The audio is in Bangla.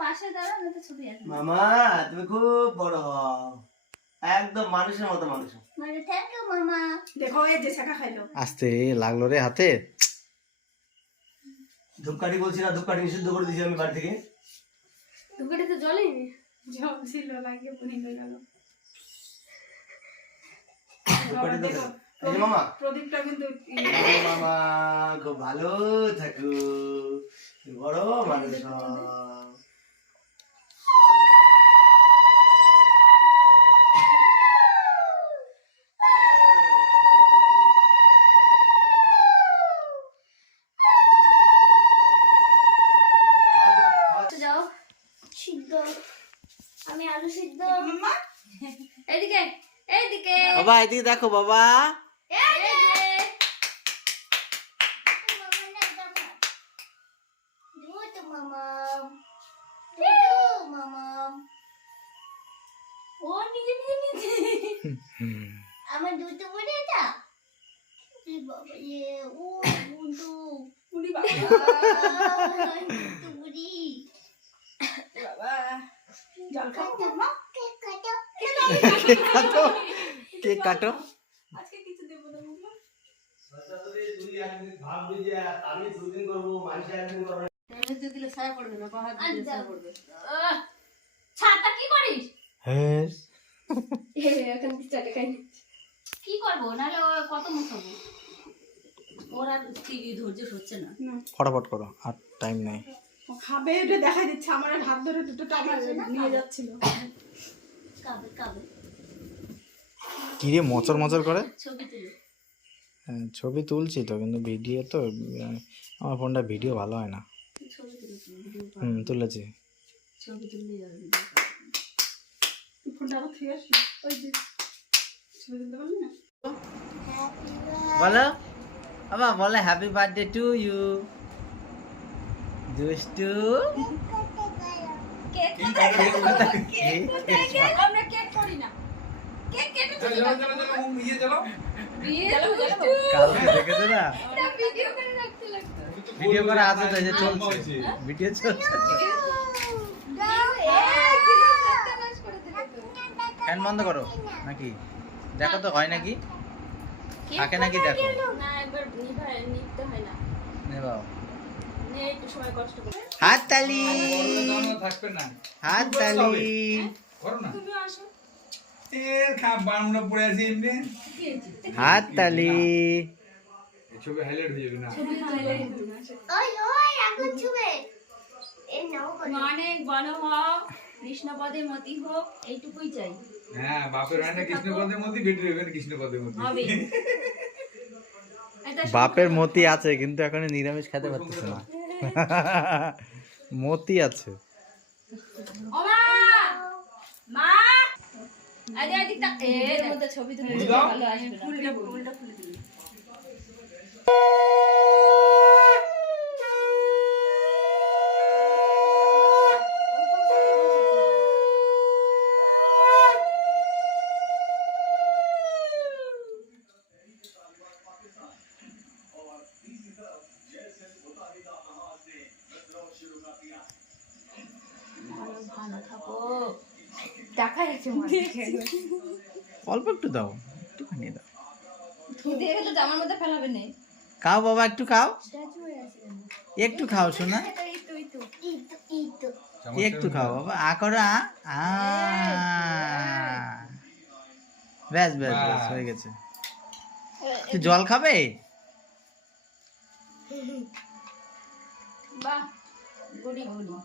পাশে দাঁড়াও না তো ছবি আসবে। মামা তুমি খুব বড় হও, একদম মানুষের মতো মানুষ। মানে থ্যাংক ইউ মামা। দেখো এই যে শাখা খাইলো। আস্তে লাগলো রে হাতে। ধূপকাঠি বলছি না, ধূপকাঠি নিষিদ্ধ করে দিয়েছি আমি বাড়ি থেকে। ধূপকাঠি তো জ্বলেনি। জল ছিল লাগিয়ে পুনি হয়ে গেল। ধূপকাঠি তো দেখো এই যে মামা, প্রদীপটা কিন্তু মামা খুব ভালো থাকো, বড় মানুষ হও। যাও সিদ্ধ, আমি আলু সিদ্ধ। মাম্মা এইদিকে এইদিকে বাবা এদিকে দেখো বাবা। আমার দুটো পড়ে যা বাবা ইয়ে ও বন্ধু পুরি বাবা দুটো বুড়ি বাবা জল খাও মাম্মা কেক কাটো কেক কাটো, কেক কাটো। আজকে কিছু দেব না মাম্মা। আচ্ছা তুই একদিন ভাববি যে আমি দুদিন করবো, মানুষ একদিন করবে। দিলে ছায়া পড়বে না বাহার দিলে ছায়া পড়বে। ছাতা কি করিস? হ্যাঁ এখন কি চাটা খাই কি করবো নাহলে কত মুখাবো, ওর আর টিভি ধৈর্য হচ্ছে না। ফটাফট করো, আর টাইম নেই। ও খাবে এটা দেখাই দিচ্ছে আমার আর হাত ধরে দুটো টাকা নিয়ে যাচ্ছিল। কাবে কাবে কি রে মচর মচর করে? ছবি তুলে হ্যাঁ, ছবি তুলছি তো, কিন্তু ভিডিও তো আমার ফোনটা ভিডিও ভালো হয় না। ছবি তুলে ভিডিও তুলেছি। ছবি তুললে যাবে। ফোনটা আবার ফিরে আসি ওই যে ছবি তুলতে পারলি না। বলো বাবা, বলে হ্যাপি বার্থডে টু ইউ দুষ্টু। কেক আমরা কেক করি না, কেক কেটে চলে কালকে দেখেছো না? ভিডিও করে রাখতে লাগতো। ভিডিও করা আছে তো, এই যে চলছে ভিডিও চলছে। ফ্যান বন্ধ করো নাকি, দেখো তো হয় নাকি, থাকে নাকি দেখো। না একবার নিতে হয় না, নেবাও নে একটু সময় কষ্ট করে। হাত তালি, থাকবে না হাত তালি। করো না তুমি আসো। এর খাপ বাংলা পড়ে আছে এমনি হাত তালি। এই ছবি হাইলাইট হয়ে যাবে না ওই ওই আগুন ছুবে এই নাও অনেক বড় হও, কৃষ্ণপদে মতি হোক, এইটুকুই চাই। হ্যাঁ বাপের হয় না কৃষ্ণপদের মধ্যে, বেটির হবে না কৃষ্ণপদের মধ্যে হবে বাপের মতি আছে, কিন্তু এখন নিরামিষ খেতে পারতেছে না। মতি আছে। ওমা মা আরে আদিকটা এর মধ্যে ছবি তুলে ভালো আসবে না, ফুলটা ফুলে দিবি। ভালো থাকো, টাকা রেখে অল্প একটু দাও, একটুখানি দাও। দিয়ে গেলে জামার মধ্যে ফেলাবে না। খাও বাবা, একটু খাও, একটু খাও শোনা, একটু খাও বাবা। আ করো ব্যাস ব্যাস ব্যাস হয়ে গেছে। তুই জল খাবে? বাহ গুড়ি গুড়ি